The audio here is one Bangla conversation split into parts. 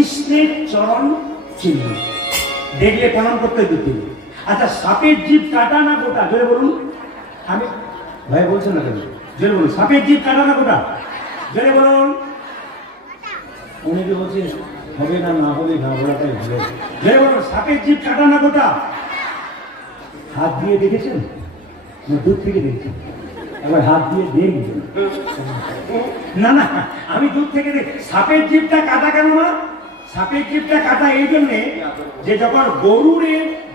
কৃষ্ণের চরণ চিহ্ন, দেখলে প্রণাম করতে দিতে। আচ্ছা, সাপের জিভ কাটা না গোটা? জোরে বলুন। আমি ভাই বলছেন না কেন? জোরে বলুন, সাপের জিভ কাটা না গোটা? জোরে বলুন। অনেকে বলছে হবে না, না হবে না বলাটাই ভালো। জোরে বলুন, সাপের জিভ কাটা না গোটা? হাত দিয়ে দেখেছেন না দূর থেকে দেখছেন? এবার হাত দিয়ে দেখবেন। না না, আমি দূর থেকে দেখ। সাপের জিভটা কাটা কেন না? সাপের জিভটা কাটা এই জন্যে যে যখন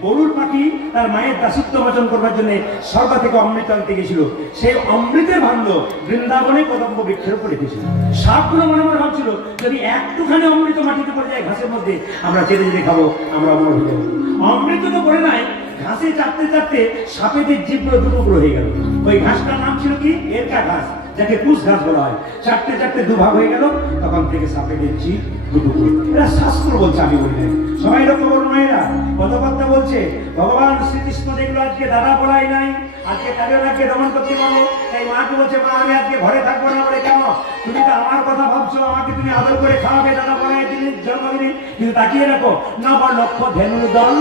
গরুর পাখি তার মায়ের দাসত্ব বচন করবার জন্য স্বর্গ থেকে অমৃত আনতে গেছিল, সেই অমৃতের ভাণ্ড বৃন্দাবনে কদম্ব বৃক্ষের উপর রেখেছিল। সাপগুলো মনে মনে ভাবছিল যদি একটুখানি অমৃত মাটিতে পড়ে যায় ঘাসের মধ্যে, আমরা চেটে চেটে খাবো, আমরা অমর হয়ে যাবো। অমৃত তো পড়ে নাই, ঘাসে চাপতে চাপতে সাপেদের জিভগুলো দুটুকরো হয়ে গেল। ওই ঘাসটার নাম ছিল কি? এরকা ঘাস, যাকে কুশ ঘাস বলা হয়। চাপতে চাপতে দুভাগ হয়ে গেল, তখন থেকে সাপেদের জিভ দুটুকরো। এরা শাস্ত্র বলছে, আমি বলি না। সবাই লক্ষ্য করুন, এরা কথাবার্তা বলছে। ভগবান শ্রীকৃষ্ণ দেখলো আজকে দাদা পড়াই নাই, আজকে তাদের রাজ্যে দমন করতে পারবো, তাই মাকে বলছে, মা আমি আজকে ঘরে থাকবো না। বলে কেন? তুমি তো আমার কথা ভাবছো, আমাকে তুমি আদর করে খাওয়াবে দাদা পড়াই দিনের জন্মদিনে, কিন্তু তাকিয়ে রাখো নব লক্ষ ধেনুর দল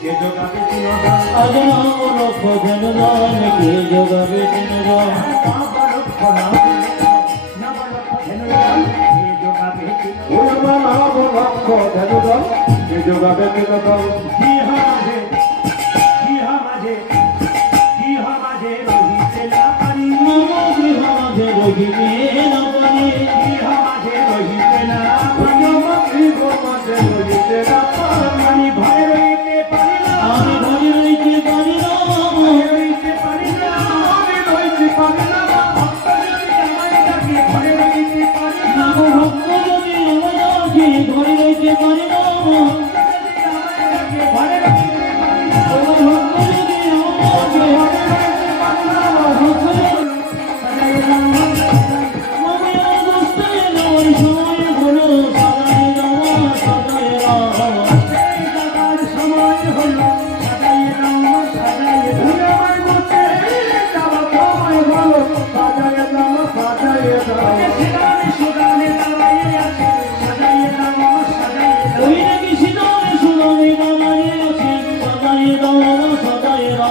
কে যোগাবে তিনদল, অজনব লক্ষ ধেনুদল কে যোগাবে তিনদল, নব লক্ষ ধেনুদল কে যোগাবে তিনদল, নব লক্ষ ধেনুদল কে যোগাবে তিনদল। গৃহ মাঝে রহিতে না পারি, গৃহ মাঝে রহিতে না পারি, গৃহ মাঝে রহিতে না পারি, গৃহ মাঝে রহিতে না পারি, আমি ঘরে রইতে পারি না, আমি ঘরে রইতে পারি না, ঘরে রইতে পারি না, আমি রইতে পারি না। ভক্ত যদি আমায় ডাকে ঘরে রইতে পারি না, ভক্ত যদি আমাকে ঘরে রইতে পারি না, যদি আমায় ডাকে ঘরে রইতে পারি না, ভক্ত যদি আমাকে ঘরে রইতে পারি না, ভক্ত আমি অবস্থা নয় সময় হলো সাজাই দেওয়া সাজাই দেওয়া, এই যাবার সময় হলো সাজাইয়ে দাও, সাজাইয়ে দাও। আমার মতে যাওয়া সময় হলো, সাজায়ে দাও, সাজায়ে দাও। সিদানে সুদানে দাঁড়াইয়ে আছে, সাজাইয়ে দাও, সাজাইয়ে দাও। ওই নাকি সিদানে সুদানে দাঁড়িয়ে আছে, সাজাই দেওয়া সাজাই দেওয়া,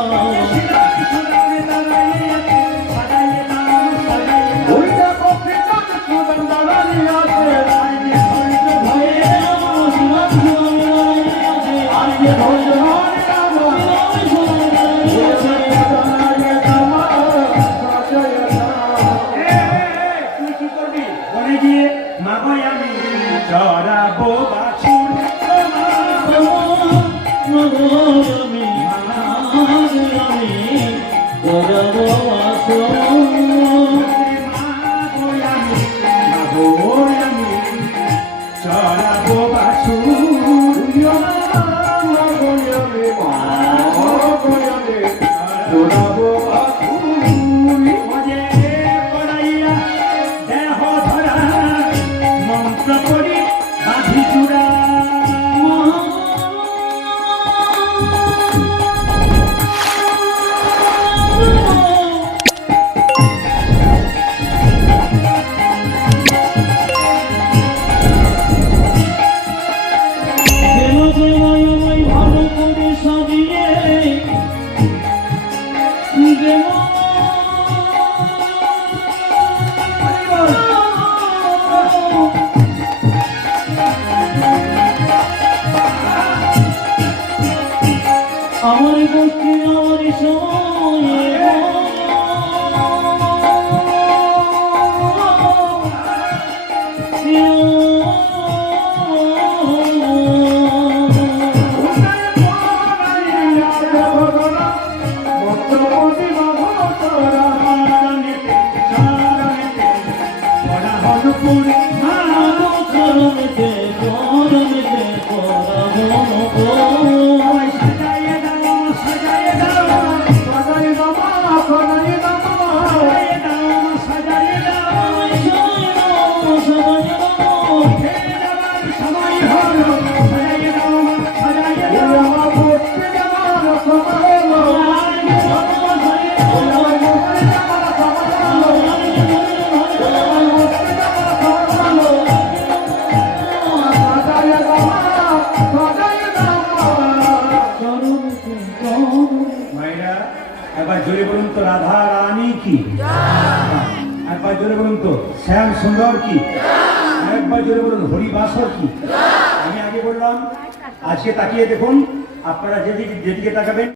সিদানে সুদানে দাঁড়াইয়ে আছে, সাজাইয়ে দাও, সাজাইয়ে দাও। ওই দেখো পিতার সুদান দাঁড়িয়ে আছে, আইনে ধৈর্য ধরে আমার সিদান সুদানে দাঁড়িয়ে আছে, আর যে ধৈর্য ধরে রাখো, সিদানে সুদানে দাঁড়িয়ে আছে, সাজায়ে দাও, সাজায়ে দাও। তুই কি করবি? বলে গিয়ে মাগো আমি চড়াবো বাছুর, ও মা, আমি গরব আসো, মাগো আমি চড়াবো বাছুর, মজে পড়াইয়া দেহ ধরা মন্ত্র করি বাঁধি চূড়া। ভালো করে সাজিয়ে আমার গোষ্ঠী আমার সময় চরণেতে চরণেতে পরাবো সাজাইয়ে দাও, সাজাইয়ে দাও, সাজাইয়ে দাও, সাজাইয়ে দাও, সাজাইয়ে দাও। ফিরে যাবার সময় হলো, সাজাইয়ে দাও, সাজাইয়ে দাও। রাধা রানী কি, একবার জোরে বলুন তো শ্যাম সুন্দর কি, একবার জোরে বলুন হরিবাসর কি। আমি আগে বললাম, আজকে তাকিয়ে দেখুন, আপনারা যেদিকে তাকাবেন